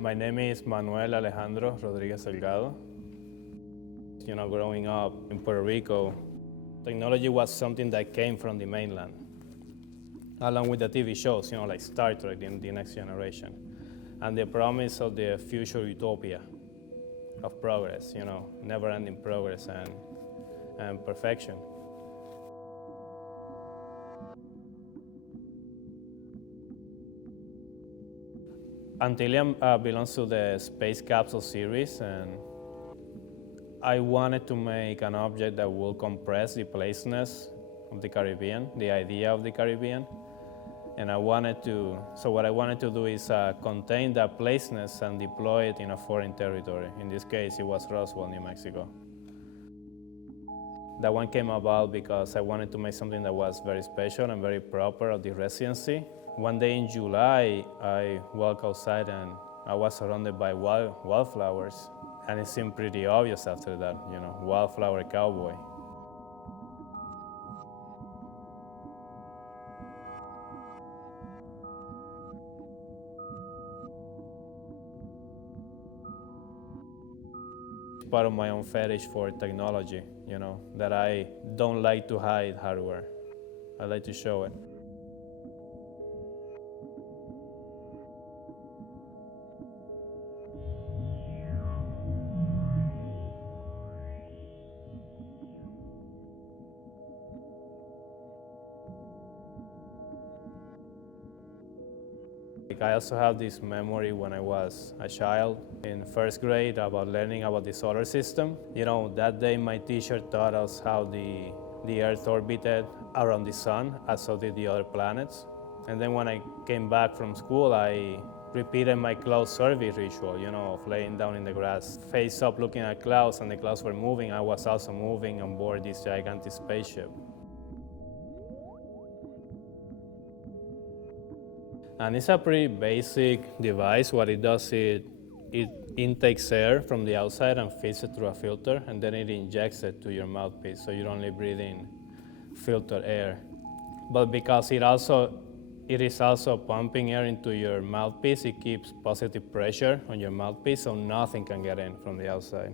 My name is Manuel Alejandro Rodríguez-Delgado. Growing up in Puerto Rico, technology was something that came from the mainland, along with the TV shows, like Star Trek, The Next Generation, and the promise of the future utopia of progress, never-ending progress and perfection. Antillian belongs to the space capsule series, and I wanted to make an object that will compress the placeness of the Caribbean, the idea of the Caribbean. And what I wanted to do is contain that placeness and deploy it in a foreign territory. In this case, it was Roswell, New Mexico. That one came about because I wanted to make something that was very special and very proper of the residency. One day in July, I walked outside and I was surrounded by wildflowers. And it seemed pretty obvious after that, wildflower cowboy. It's part of my own fetish for technology, that I don't like to hide hardware. I like to show it. I also have this memory when I was a child in first grade about learning about the solar system. That day my teacher taught us how the Earth orbited around the sun, as so did the other planets. And then when I came back from school, I repeated my cloud survey ritual, of laying down in the grass, face up looking at clouds, and the clouds were moving. I was also moving on board this gigantic spaceship. And it's a pretty basic device. What it does is it intakes air from the outside and feeds it through a filter, and then it injects it to your mouthpiece, so you're only breathing filtered air. But because it is also pumping air into your mouthpiece, it keeps positive pressure on your mouthpiece, so nothing can get in from the outside.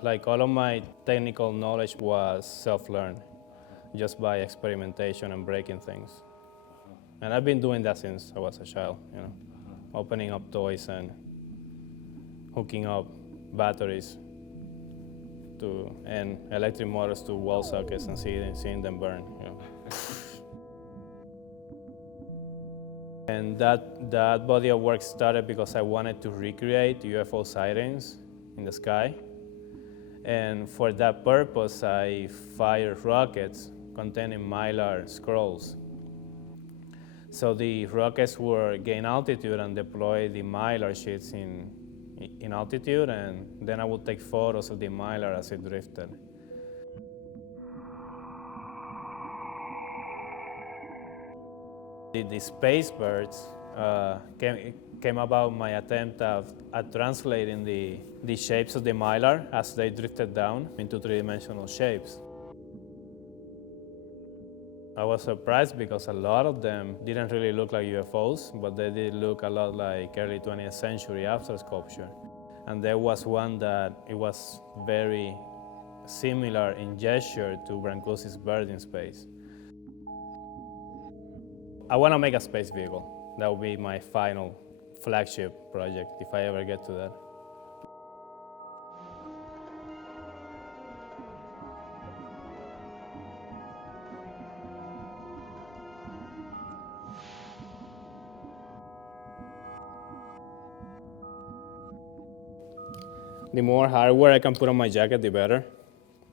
Like all of my technical knowledge was self-learned, just by experimentation and breaking things. And I've been doing that since I was a child, opening up toys and hooking up batteries and electric motors to wall sockets and seeing them burn. And that body of work started because I wanted to recreate UFO sightings in the sky. And for that purpose, I fired rockets containing mylar scrolls. So the rockets would gain altitude and deploy the mylar sheets in altitude, and then I would take photos of the mylar as it drifted. The space birds came about my attempt at translating the shapes of the mylar as they drifted down into three-dimensional shapes. I was surprised because a lot of them didn't really look like UFOs, but they did look a lot like early 20th century after sculpture. And there was one that it was very similar in gesture to Brancusi's bird in space. I want to make a space vehicle. That will be my final flagship project, if I ever get to that. The more hardware I can put on my jacket, the better.